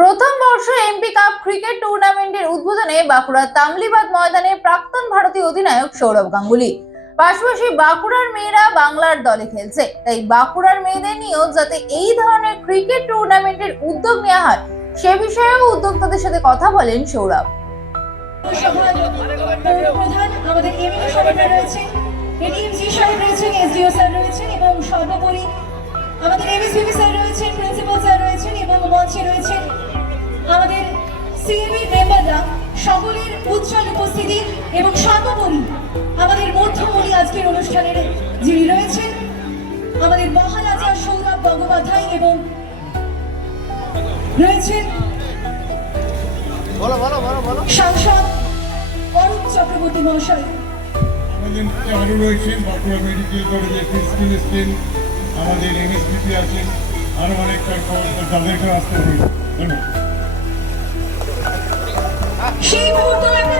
প্রথম বর্ষ MP cup cricket টুর্নামেন্টের উদ্বোধনে বাঁকুড়ার তামলিবাদ ময়দানে প্রাক্তন ভারতীয় অধিনায়ক সৌরভ গাঙ্গুলি। পাশাপাশি বাঁকুড়ার মেয়েরা বাংলার দলে খেলছে। তাই বাঁকুড়ার মেয়েদের নিয়েও যাতে এই ধরনের ক্রিকেট টুর্নামেন্টের উদ্যোগ নেওয়া হয়, সে বিষয়েও উদ্যোক্তাদের সাথে কথা বলেন সৌরভ। আমাদের স্যার রয়েছেন এবং সর্বোপরি আমাদের এমএসবিবি স্যার সিএবি মেম্বাররা সকলের উজ্জ্বল উপস্থিতি এবং সর্বোপরি আমাদের মধ্যমণি আজকের অনুষ্ঠানের যিনি রয়েছেন আমাদের মহারাজা সৌরভ গঙ্গোপাধ্যায় এবং রয়েছেন সাংসদ অরূপ চক্রবর্তী মহাশয়। আরও রয়েছেন বাঁকুড়া মেডিকেল কলেজের প্রিন্সিপাল এসছেন আমাদের এমএসপিপি আছেন আরও অনেক তারপর তাদেরকেও আসতে হবে। ধন্যবাদ। সেই মুহূর্তে একটা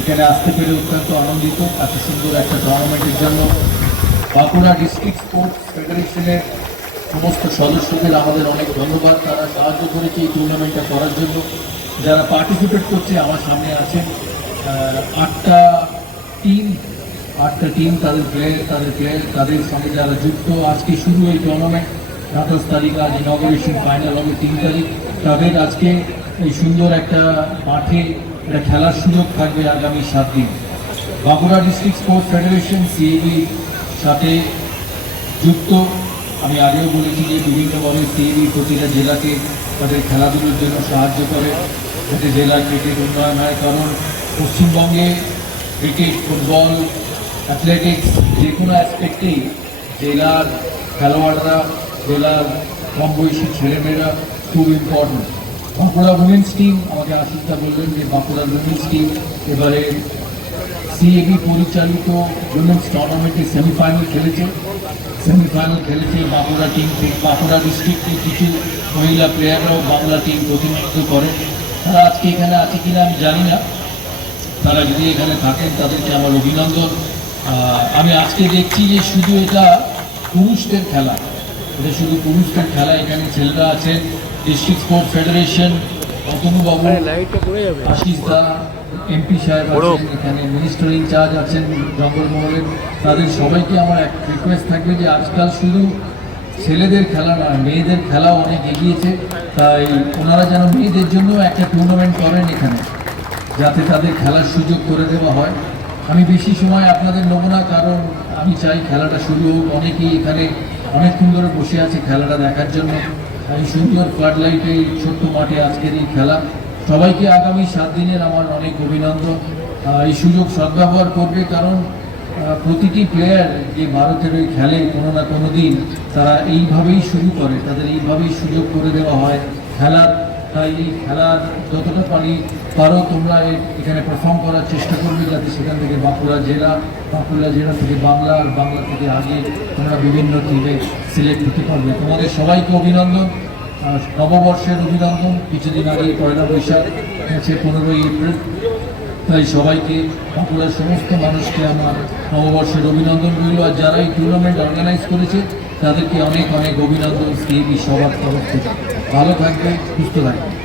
এখানে আসতে পেরে অত্যন্ত আনন্দিত, এত সুন্দর একটা টুর্নামেন্টের জন্য বাঁকুড়া ডিস্ট্রিক্ট স্পোর্টস ফেডারেশনের সমস্ত সদস্যদের আমাদের অনেক ধন্যবাদ। তারা সাহায্য করেছে এই টুর্নামেন্টটা করার জন্য। যারা পার্টিসিপেট করছে, আমার সামনে আছেন আটটা টিম আটটা টিম তাদের প্লেয়ার তাদের প্লেয়ার তাদের সঙ্গে যারা যুক্ত। আজকে শুরু এই টুর্নামেন্ট আঠাশ তারিখ আজ ইনগরেশন ফাইনাল হবে তিন তারিখ। তাদের আজকে এই সুন্দর একটা মাঠে একটা খেলার সুযোগ থাকবে আগামী সাত দিন। Bankura district sports federation CAB সাথে যুক্ত। আমি আগেও বলেছি যে বিভিন্ন বিভিন্নভাবে সিএবি প্রতিটা জেলাকে তাদের খেলাধুলোর জন্য সাহায্য করে। যাতে জেলার ক্রিকেট উন্নয়ন হয়, কারণ পশ্চিমবঙ্গে ক্রিকেট, ফুটবল অ্যাথলেটিক্স যে কোনো অ্যাসপেক্টেই জেলার খেলোয়াড়রা, জেলার কম বয়সী ছেলেমেয়েরা খুব ইম্পর্টেন্ট বাঁকুড়া উমেন্স টিম আমাকে আশিসদা বললেন যে বাঁকুড়ার উমেন্স টিম এবারে সিএবি পরিচালিত উমেন্স টুর্নামেন্টে সেমিফাইনাল খেলেছে। সেমিফাইনাল খেলেছে বাঁকুড়া টিম থেকে। বাঁকুড়া ডিস্ট্রিক্টের কিছু মহিলা প্লেয়াররাও বাংলা টিম প্রতিনিধিত্ব করে। তারা আজকে এখানে আছে কিনা আমি জানি না। তারা যদি এখানে থাকেন, তাদেরকে আমার অভিনন্দন। আমি আজকে দেখছি যে শুধু এটা পুরুষদের খেলা। এটা শুধু পুরুষদের খেলা, এখানে ছেলেরা আছেন। ডিস্ট্রিক্ট স্পোর্টস ফেডারেশন অতনুবাবু আশিস দা এমপি সাহেব আছেন এখানে মিনিস্টার ইনচার্জ আছেন জঙ্গলমহলের তাদের সবাইকে আমার এক রিকোয়েস্ট থাকবে যে আজকাল শুধু ছেলেদের খেলা নয় মেয়েদের খেলাও অনেক এগিয়েছে। তাই ওনারা যেন মেয়েদের জন্য একটা টুর্নামেন্ট করেন এখানে যাতে তাদের খেলার সুযোগ করে দেওয়া হয়। আমি বেশি সময় আপনাদের নেব না কারণ আমি চাই খেলাটা শুরু হোক। অনেকেই এখানে অনেকক্ষণ ধরে বসে আছে খেলাটা দেখার জন্য। আমি সুন্দর ফ্লাড লাইটে এই ছোট্ট মাঠে আজকের এই খেলা। সবাইকে আগামী সাত দিনের আমার অনেক অভিনন্দন। এই সুযোগ সদ্ব্যবহার করবে কারণ প্রতিটি প্লেয়ার যে ভারতের ওই খেলে কোনো না কোনো দিন তারা এইভাবেই শুরু করে। তাদের এইভাবেই সুযোগ করে দেওয়া হয় খেলার তাই এই খেলার যতটা পারি পারো, তোমরা এখানে পারফর্ম করার চেষ্টা করবে যাতে সেখান থেকে বাঁকুড়া জেলা বাঁকুড়া জেলা থেকে বাংলা আর বাংলা থেকে আগে তোমরা বিভিন্ন টিমে সিলেক্ট হতে পারবে। তোমাদের সবাইকে অভিনন্দন। নববর্ষের অভিনন্দন। কিছুদিন আগে পয়লা বৈশাখ, হচ্ছে পনেরোই এপ্রিল। তাই সবাইকে, বাঁকুড়ার সমস্ত মানুষকে আমার নববর্ষের অভিনন্দন রইল। আর যারা এই টুর্নামেন্ট অর্গানাইজ করেছে তাদেরকে অনেক অনেক অভিনন্দন সিএবি সবার তরফ থেকে। ভালো থাকবে সুস্থ থাকবে